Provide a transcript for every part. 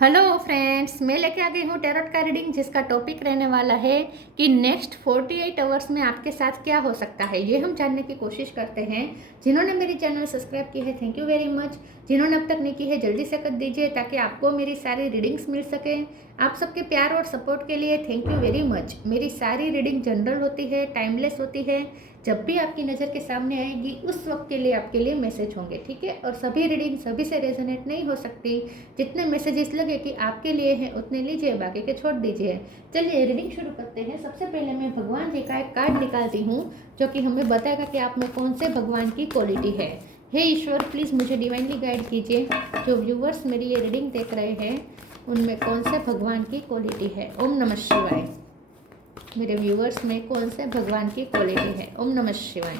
Hello friends, मैं लेके आ गई हूँ टैरोट का रीडिंग, जिसका टॉपिक रहने वाला है कि नेक्स्ट 48 आवर्स में आपके साथ क्या हो सकता है। ये हम जानने की कोशिश करते हैं। जिन्होंने मेरी चैनल सब्सक्राइब की है, थैंक यू वेरी मच। जिन्होंने अब तक नहीं की है, जल्दी से कर दीजिए ताकि आपको मेरी सारी रीडिंग्स मिल सके। आप सबके प्यार और सपोर्ट के लिए थैंक यू वेरी मच। मेरी सारी रीडिंग जनरल होती है, टाइमलेस होती है। जब भी आपकी नज़र के सामने आएगी उस वक्त के लिए आपके लिए मैसेज होंगे, ठीक है। और सभी रीडिंग सभी से रेजोनेट नहीं हो सकती। जितने मैसेजेस लगे कि आपके लिए हैं उतने लीजिए, बाकी के छोड़ दीजिए। चलिए रीडिंग शुरू करते हैं। सबसे पहले मैं भगवान जी का एक कार्ड निकालती हूँ जो कि हमें बताएगा कि आप में कौन से भगवान की क्वालिटी है। हे ईश्वर, प्लीज़ मुझे डिवाइनली गाइड कीजिए। जो व्यूवर्स मेरी ये रीडिंग देख रहे हैं उनमें कौन से भगवान की क्वालिटी है। ओम नमः शिवाय। मेरे व्यूवर्स में कौन से भगवान की क्वालिटी है। ओम नमः शिवाय।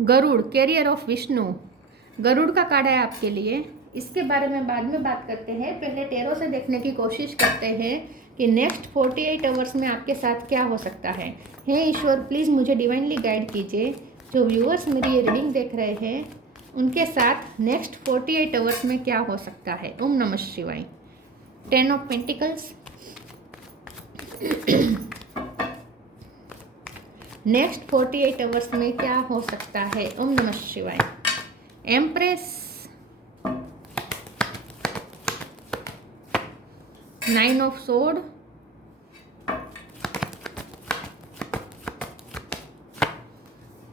Garuda, carrier of Vishnu. गरुड़ का कार्ड है आपके लिए। इसके बारे में बाद में बात करते हैं, पहले टैरो से देखने की कोशिश करते हैं कि नेक्स्ट 48 आवर्स में आपके साथ क्या हो सकता है। हे ईश्वर, प्लीज़ मुझे डिवाइनली गाइड कीजिए। जो व्यूअर्स मेरी ये रीडिंग देख रहे हैं उनके साथ नेक्स्ट 48 आवर्स में क्या हो सकता है। ओम नमः शिवाय। 10 ऑफ पेंटिकल्स। नेक्स्ट 48 आवर्स में क्या हो सकता है। ओम नमः शिवाय। Empress, 9 of sword,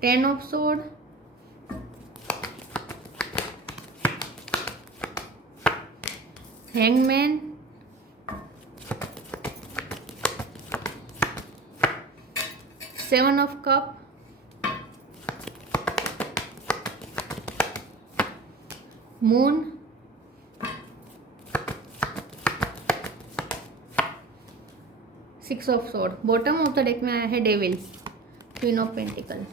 10 of sword, hangman, 7 of cup, moon, 6 of sword. Bottom of the deck में आया है devil, queen of pentacle.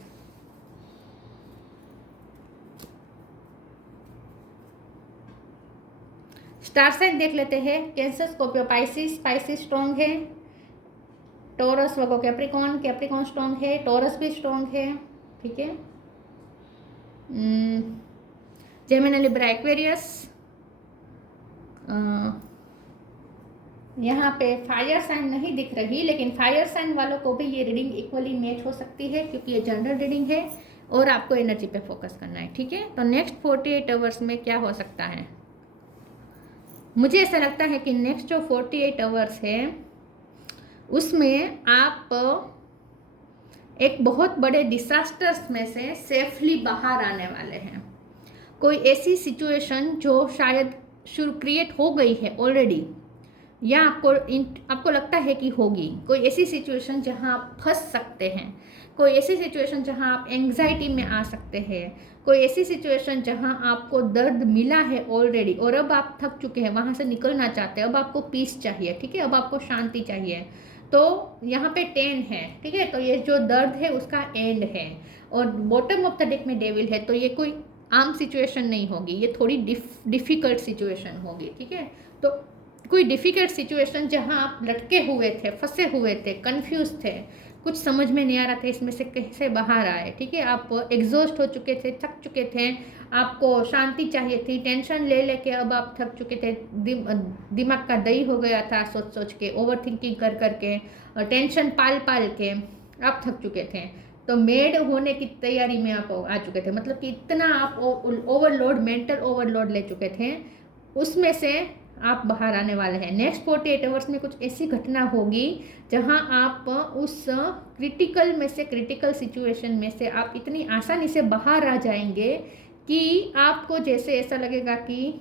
Star sign देख लेते हैं। Cancer, Scorpio, Pisces. Pisces strong है। Taurus, Virgo, Capricorn. Capricorn strong है। Taurus भी strong है, ठीक है। Gemini, Libra, Aquarius. यहाँ पे फायर साइन नहीं दिख रही, लेकिन फायर साइन वालों को भी ये रीडिंग इक्वली मैच हो सकती है क्योंकि ये जनरल रीडिंग है और आपको एनर्जी पे फोकस करना है, ठीक है। तो नेक्स्ट 48 आवर्स में क्या हो सकता है। मुझे ऐसा लगता है कि नेक्स्ट जो 48 आवर्स है उसमें आप एक बहुत बड़े डिसास्टर्स में से सेफली बाहर आने वाले हैं। कोई ऐसी सिचुएशन जो शायद शुरू क्रिएट हो गई है ऑलरेडी, या आपको लगता है कि होगी। कोई ऐसी सिचुएशन जहां आप फंस सकते हैं। कोई ऐसी सिचुएशन जहां आप एंग्जाइटी में आ सकते हैं। कोई ऐसी सिचुएशन जहां आपको दर्द मिला है ऑलरेडी और अब आप थक चुके हैं, वहां से निकलना चाहते हैं। अब आपको पीस चाहिए, ठीक है। अब आपको शांति चाहिए। तो यहाँ पे 10 है, ठीक है। तो ये जो दर्द है उसका एंड है। और बॉटम ऑफ द डेक में डेविल है। तो ये कोई आम सिचुएशन नहीं होगी, ये थोड़ी डिफ़िकल्ट सिचुएशन होगी, ठीक है। तो कोई डिफ़िकल्ट सिचुएशन जहां आप लटके हुए थे, फंसे हुए थे, कंफ्यूज थे, कुछ समझ में नहीं आ रहा था इसमें से कैसे बाहर आए, ठीक है। आप एग्जॉस्ट हो चुके थे, थक चुके थे, आपको शांति चाहिए थी। टेंशन ले लेके अब आप थक चुके थे। दिमाग का दही हो गया था सोच सोच के, ओवर थिंकिंग कर करके, और टेंशन पाल पाल के आप थक चुके थे। तो मेड होने की तैयारी में आप आ चुके थे, मतलब कि इतना आप ओवरलोड, मेंटल ओवरलोड ले चुके थे। उसमें से आप बाहर आने वाले हैं। नेक्स्ट 48 आवर्स में कुछ ऐसी घटना होगी जहां आप उस क्रिटिकल सिचुएशन में से आप इतनी आसानी से बाहर आ जाएंगे कि आपको जैसे ऐसा लगेगा कि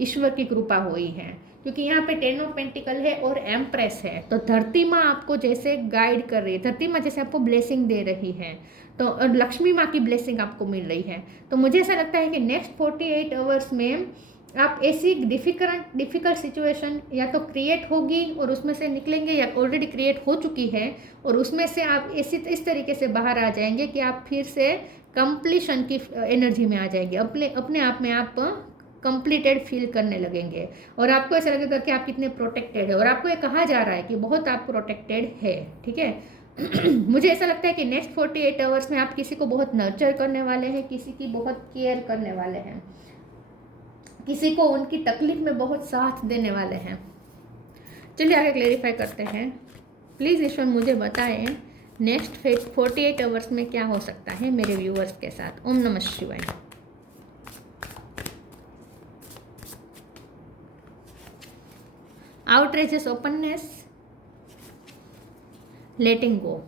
ईश्वर की कृपा हुई है। क्योंकि यहाँ पे 10 ऑफ पेंटिकल है और एम्प्रेस है। तो धरती माँ आपको जैसे गाइड कर रही है, धरती माँ जैसे आपको ब्लेसिंग दे रही है, तो और लक्ष्मी माँ की ब्लेसिंग आपको मिल रही है। तो मुझे ऐसा लगता है कि नेक्स्ट 48 आवर्स में आप ऐसी डिफ़िकल्ट सिचुएशन या तो क्रिएट होगी और उसमें से निकलेंगे, या ऑलरेडी क्रिएट हो चुकी है और उसमें से आप इस तरीके से बाहर आ जाएंगे कि आप फिर से कंप्लीशन की एनर्जी में आ जाएंगे, अपने अपने आप में आप कंप्लीटेड फील करने लगेंगे और आपको ऐसा लगेगा कि आप कितने प्रोटेक्टेड है और आपको ये कहा जा रहा है कि बहुत आप प्रोटेक्टेड है। ठीक है। मुझे ऐसा लगता है कि नेक्स्ट 48 आवर्स में आप किसी को बहुत नर्चर करने वाले हैं, किसी की बहुत केयर करने वाले हैं, किसी को उनकी तकलीफ में बहुत साथ देने वाले हैं। चलिए आगे क्लेरिफाई करते हैं। प्लीज़ ईश्वर मुझे बताएं नेक्स्ट 48 आवर्स में क्या हो सकता है मेरे व्यूअर्स के साथ। ओम नमः शिवाय। outrageous openness, letting go.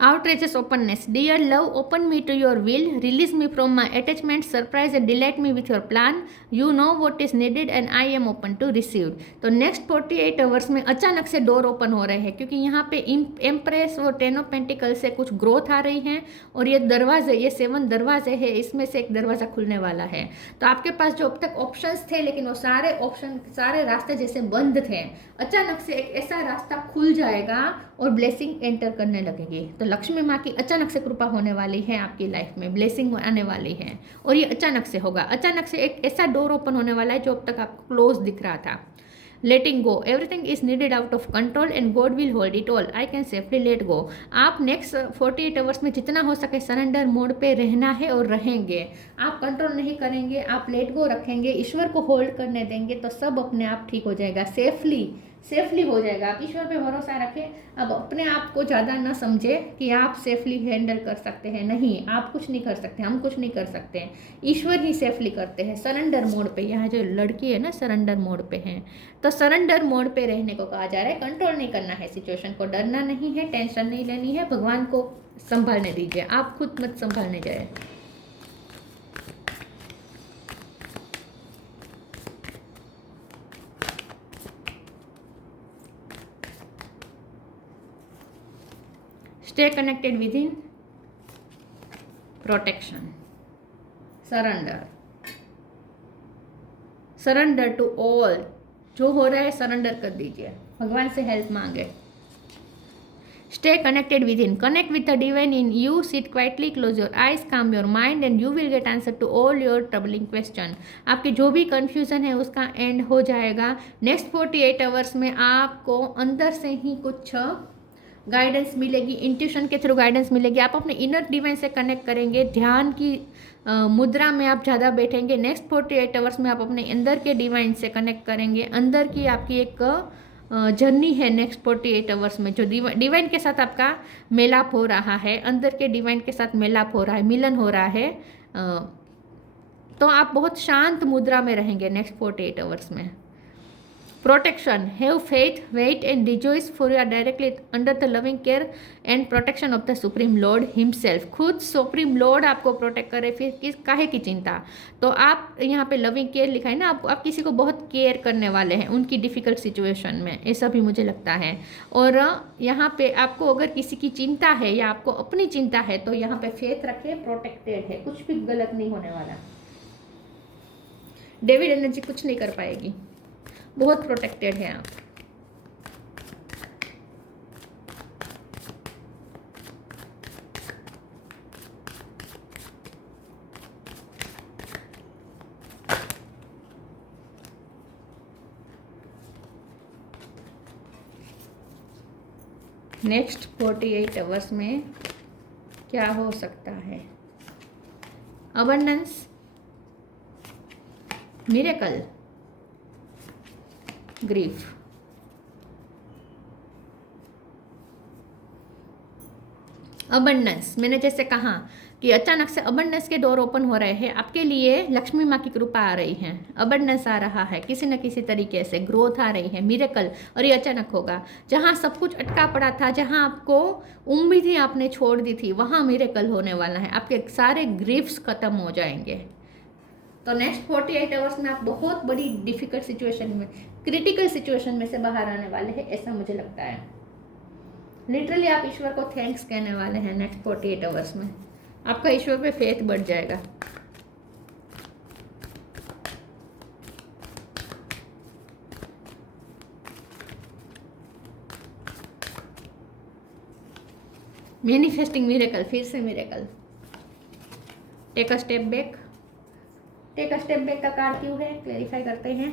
Outrageous openness. Dear love, open me to your will, release me from my attachment, surprise and delight me with your plan. You know what is needed and I am open to receive. तो next 48 hours में अचानक से door open हो रहे हैं क्योंकि यहाँ पे एम्प्रेस और 10 ऑफ पेंटिकल से कुछ ग्रोथ आ रही है और ये दरवाजे, ये 7 दरवाजे हैं, इसमें से एक दरवाज़ा खुलने वाला है। तो आपके पास जो अब तक ऑप्शंस थे लेकिन वो सारे ऑप्शन, सारे रास्ते जैसे बंद थे, अचानक से एक ऐसा रास्ता खुल जाएगा और ब्लेसिंग एंटर करने लगेगी। तो लक्ष्मी माँ की अचानक से कृपा होने वाली है आपकी लाइफ में, ब्लेसिंग आने वाली है और ये अचानक से होगा। अचानक से एक ऐसा डोर ओपन होने वाला है जो अब तक आपको क्लोज दिख रहा था। Letting go, everything is needed out of control and God will hold it all, I can safely let go. आप नेक्स्ट 48 आवर्स में जितना हो सके सरेंडर मोड पे रहना है और रहेंगे। आप कंट्रोल नहीं करेंगे, आप लेट गो रखेंगे, ईश्वर को होल्ड करने देंगे तो सब अपने आप ठीक हो जाएगा, सेफली हो जाएगा। आप ईश्वर पे भरोसा रखें। अब अपने आप को ज़्यादा न समझे कि आप सेफली हैंडल कर सकते हैं, नहीं, आप कुछ नहीं कर सकते, हम कुछ नहीं कर सकते हैं, ईश्वर ही सेफली करते हैं। सरेंडर मोड पे, यहाँ जो लड़की है ना सरेंडर मोड पे है, तो सरेंडर मोड पे रहने को कहा जा रहा है। कंट्रोल नहीं करना है सिचुएशन को, डरना नहीं है, टेंशन नहीं लेनी है, भगवान को संभालने दीजिए, आप खुद मत संभालने जाए। Stay connected within, protection, surrender to all। जो हो रहा है सरेंडर कर दीजिए, भगवान से हेल्प मांगे। Stay connected within, connect with the divine in you, sit quietly, close your eyes, calm your mind and you will get answer to all your troubling question। आपके जो भी कंफ्यूजन है उसका एंड हो जाएगा। नेक्स्ट 48 आवर्स में आपको अंदर से ही कुछ गाइडेंस मिलेगी, इंट्यूशन के थ्रू गाइडेंस मिलेगी। आप अपने इनर डिवाइन से कनेक्ट करेंगे, ध्यान की मुद्रा में आप ज़्यादा बैठेंगे। नेक्स्ट 48 आवर्स में आप अपने अंदर के डिवाइन से कनेक्ट करेंगे। अंदर की आपकी एक जर्नी है नेक्स्ट 48 आवर्स में, जो डिवाइन के साथ आपका मेलाप हो रहा है, अंदर के डिवाइन के साथ मेलाप हो रहा है, मिलन हो रहा है। तो आप बहुत शांत मुद्रा में रहेंगे नेक्स्ट 48 आवर्स में। Protection, have faith, wait and rejoice for you are directly under the loving care and protection of the Supreme Lord Himself। खुद सुप्रीम लॉर्ड आपको प्रोटेक्ट करे, फिर किस काहे की चिंता। तो आप यहाँ पे लविंग केयर लिखा है ना, आप किसी को बहुत केयर करने वाले हैं उनकी डिफ़िकल्ट सिचुएशन में, ऐसा भी मुझे लगता है। और यहाँ पे आपको अगर किसी की चिंता है या आपको अपनी चिंता है तो यहाँ पे फेथ रखे, प्रोटेक्टेड है, कुछ भी गलत नहीं होने वाला। डेविड एनर्जी कुछ नहीं कर पाएगी, बहुत प्रोटेक्टेड है आप। नेक्स्ट 48 आवर्स में क्या हो सकता है? Abundance, miracle, grief. अबंडेंस, मैंने जैसे कहा कि अचानक से अबंडेंस के डोर ओपन हो रहे हैं आपके लिए, लक्ष्मी माँ की कृपा आ रही है, अबंडेंस आ रहा है, किसी न किसी तरीके से ग्रोथ आ रही है, मिरेकल, और ये अचानक होगा। जहाँ सब कुछ अटका पड़ा था, जहाँ आपको उम्मीद ही आपने छोड़ दी थी, वहाँ मिरेकल होने वाला है, आपके सारे ग्रीफ्स खत्म हो जाएंगे। तो नेक्स्ट 48 आवर्स में आप बहुत बड़ी डिफिकल्ट सिचुएशन में, क्रिटिकल सिचुएशन में से बाहर आने वाले हैं, ऐसा मुझे लगता है। लिटरली आप ईश्वर को थैंक्स कहने वाले हैं नेक्स्ट 48 आवर्स में, आपका ईश्वर पे फेथ बढ़ जाएगा। मैनिफेस्टिंग मिरेकल, फिर से miracle. Take a step back. Take a step back का कार्ड क्यों है, क्लेरिफाई करते हैं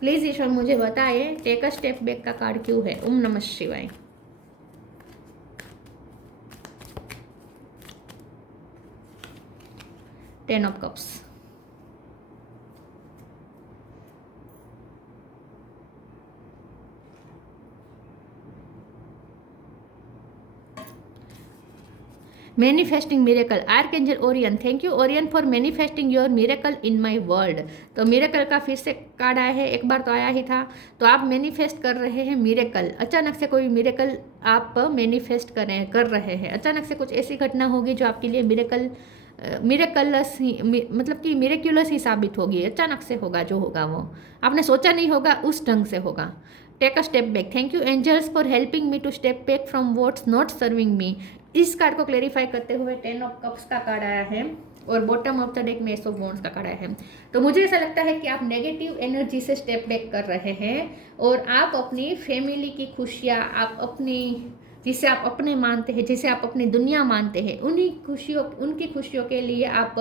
प्लीज। ईश्वर मुझे बताइए टेक अ स्टेप बैक का कार्ड क्यों है। ओम नमः शिवाय। Ten of cups. Manifesting miracle, archangel Orion. Thank you Orion for manifesting your miracle in my world. तो मिरेकल का फिर से कार्ड आया है, एक बार तो आया ही था। तो आप मैनिफेस्ट कर रहे हैं मिरेकल, अचानक से कोई मिरेकल आप मैनिफेस्ट कर रहे हैं। अचानक से कुछ ऐसी घटना होगी जो आपके लिए मिरेकलस ही मतलब कि मिरेक्युलस ही साबित होगी। अचानक से होगा, जो होगा वो आपने सोचा नहीं होगा, उस ढंग से होगा। Take a step back. Thank you angels for helping me to step back from what's not serving me. इस कार्ड को क्लेरिफाई करते हुए 10 ऑफ कप्स का कार्ड आया है और बॉटम ऑफ द डेक में एस ऑफ वॉन्ड्स का कार्ड आया है। तो मुझे ऐसा लगता है कि आप नेगेटिव एनर्जी से स्टेप बैक कर रहे हैं और आप अपनी फैमिली की खुशियाँ, आप अपनी जिसे आप अपने मानते हैं, जिसे आप अपनी दुनिया मानते हैं, उनकी खुशियों के लिए आप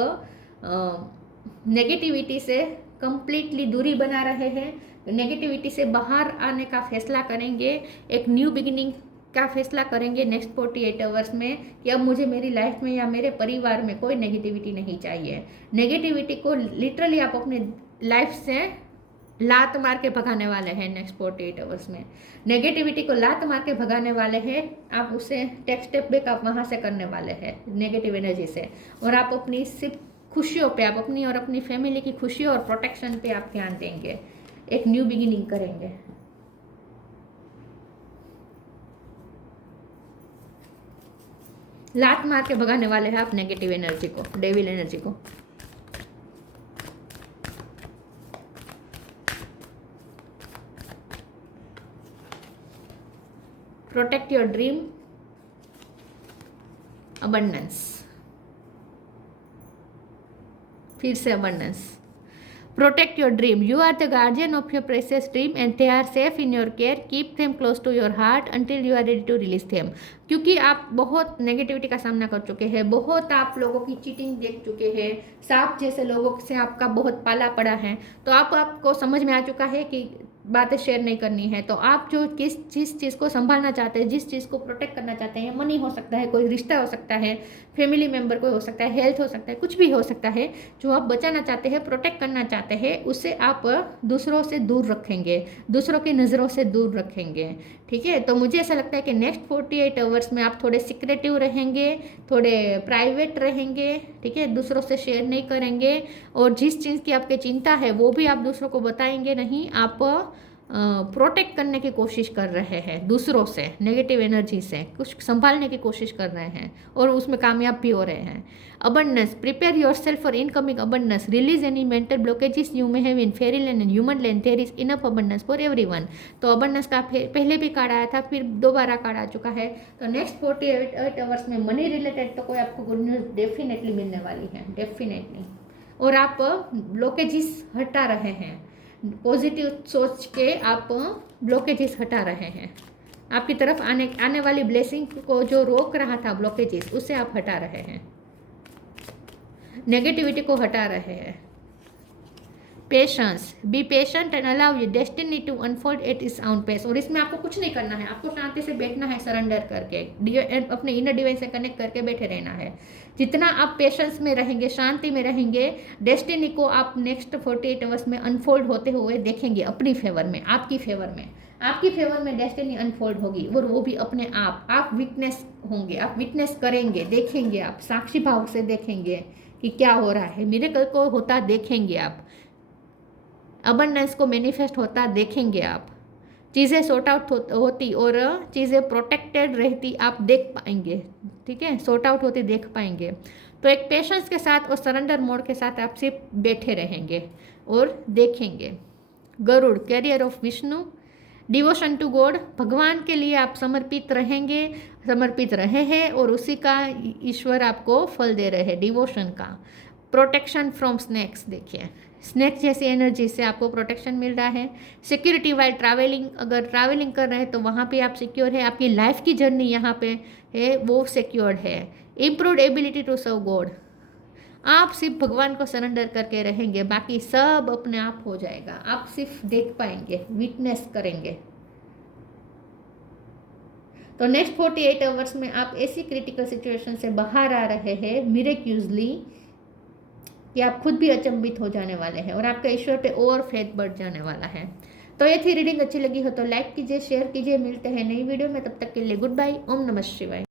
नेगेटिविटी से कंप्लीटली दूरी बना रहे हैं। नेगेटिविटी से बाहर आने का फैसला करेंगे, एक न्यू बिगिनिंग का फैसला करेंगे नेक्स्ट 48 आवर्स में कि अब मुझे मेरी लाइफ में या मेरे परिवार में कोई नेगेटिविटी नहीं चाहिए। नेगेटिविटी को लिटरली आप अपनी लाइफ से लात मार के भगाने वाले हैं नेक्स्ट 48 आवर्स में। नेगेटिविटी को लात मार के भगाने वाले हैं आप, उसे टेक स्टेप बैक आप वहाँ से करने वाले हैं नेगेटिव एनर्जी से। और आप अपनी सिर्फ खुशियों पे, आप अपनी और अपनी फैमिली की खुशियों और प्रोटेक्शन पे आप ध्यान देंगे, एक न्यू बिगिनिंग करेंगे। लात मार के भगाने वाले हैं आप नेगेटिव एनर्जी को, डेविल एनर्जी को। प्रोटेक्ट योर ड्रीम, अबंडेंस, फिर से abundance. Protect your dream. You are the guardian of your precious dream and they are safe in your care. Keep them close to your heart until you are ready to release them. क्योंकि आप बहुत negativity का सामना कर चुके हैं, बहुत आप लोगों की चीटिंग देख चुके हैं, सांप जैसे लोगों से आपका बहुत पाला पड़ा है। तो आपको समझ में आ चुका है कि बातें शेयर नहीं करनी है। तो आप जो जिस चीज़ को संभालना चाहते हैं, जिस चीज़ को प्रोटेक्ट करना चाहते हैं, मनी हो सकता है, कोई रिश्ता हो सकता है, फैमिली मेम्बर कोई हो सकता है, हेल्थ हो सकता है, कुछ भी हो सकता है, जो आप बचाना चाहते हैं, प्रोटेक्ट करना चाहते हैं, उसे आप दूसरों से दूर रखेंगे, दूसरों की नज़रों से दूर रखेंगे। ठीक है, तो मुझे ऐसा लगता है कि नेक्स्ट 48 आवर्स में आप थोड़े सीक्रेटिव रहेंगे, थोड़े प्राइवेट रहेंगे। ठीक है, दूसरों से शेयर नहीं करेंगे और जिस चीज़ की आपकी चिंता है वो भी आप दूसरों को बताएंगे नहीं। आप प्रोटेक्ट करने की कोशिश कर रहे हैं दूसरों से, नेगेटिव एनर्जी से कुछ संभालने की कोशिश कर रहे हैं और उसमें कामयाब भी हो रहे हैं। Abundance, prepare yourself for incoming abundance, release any mental blockages you may have in fairyland and human land, there is enough abundance for everyone. तो अबंडेंस का पहले भी कार्ड आया था, फिर दोबारा कार्ड आ चुका है। तो नेक्स्ट 48 आवर्स में मनी रिलेटेड तो कोई आपको गुड न्यूज़ डेफिनेटली मिलने वाली है, डेफिनेटली। और आप ब्लॉकेजेस हटा रहे हैं, पॉजिटिव सोच के आप ब्लॉकेजेस हटा रहे हैं। आपकी तरफ आने वाली ब्लेसिंग को जो रोक रहा था ब्लॉकेजेस, उसे आप हटा रहे हैं, नेगेटिविटी को हटा रहे हैं। Patience, be patient and allow your destiny to unfold at its own pace. और इसमें आपको कुछ नहीं करना है, आपको शांति से बैठना है, सरेंडर करके, अपने इनर डिवाइन से कनेक्ट करके बैठे रहना है। जितना आप पेशेंस में रहेंगे, शांति में रहेंगे, डेस्टिनी को आप नेक्स्ट 48 आवर्स में अनफोल्ड होते हुए देखेंगे अपनी फेवर में, आपकी फेवर में डेस्टिनी अनफोल्ड होगी। और वो भी अपने आप विटनेस होंगे, आप विटनेस करेंगे, देखेंगे, आप साक्षी भाव से देखेंगे कि क्या हो रहा है, मिरेकल को होता देखेंगे आप, अबंडेंस को मैनिफेस्ट होता देखेंगे आप, चीज़ें सॉर्ट आउट होती और चीज़ें प्रोटेक्टेड रहती आप देख पाएंगे। ठीक है, सॉर्ट आउट होती देख पाएंगे। तो एक पेशेंस के साथ और सरेंडर मोड के साथ आप सिर्फ बैठे रहेंगे और देखेंगे। Garuda, carrier of Vishnu, devotion to God, भगवान के लिए आप समर्पित रहेंगे, समर्पित रहे हैं और उसी का ईश्वर आपको फल दे रहे हैं, डिवोशन का। प्रोटेक्शन फ्रॉम स्नैक्स, देखिए स्नैक्स जैसी एनर्जी से आपको प्रोटेक्शन मिल रहा है। सिक्योरिटी वाइल ट्रैवलिंग, अगर ट्रैवलिंग कर रहे हैं तो वहाँ पे आप सिक्योर है, आपकी लाइफ की जर्नी यहाँ पे है वो सिक्योर्ड है। Improved ability to serve God, आप सिर्फ भगवान को सरेंडर करके रहेंगे, बाकी सब अपने आप हो जाएगा, आप सिर्फ देख पाएंगे, विटनेस करेंगे। तो नेक्स्ट 48 आवर्स में आप ऐसी क्रिटिकल सिचुएशन से बाहर आ रहे हैं मिरेक्यूजली कि आप खुद भी अचंभित हो जाने वाले हैं और आपका ईश्वर पे और फेथ बढ़ जाने वाला है। तो ये थी रीडिंग, अच्छी लगी हो तो लाइक कीजिए, शेयर कीजिए। मिलते हैं नई वीडियो में, तब तक के लिए गुड बाय। ओम नमः शिवाय।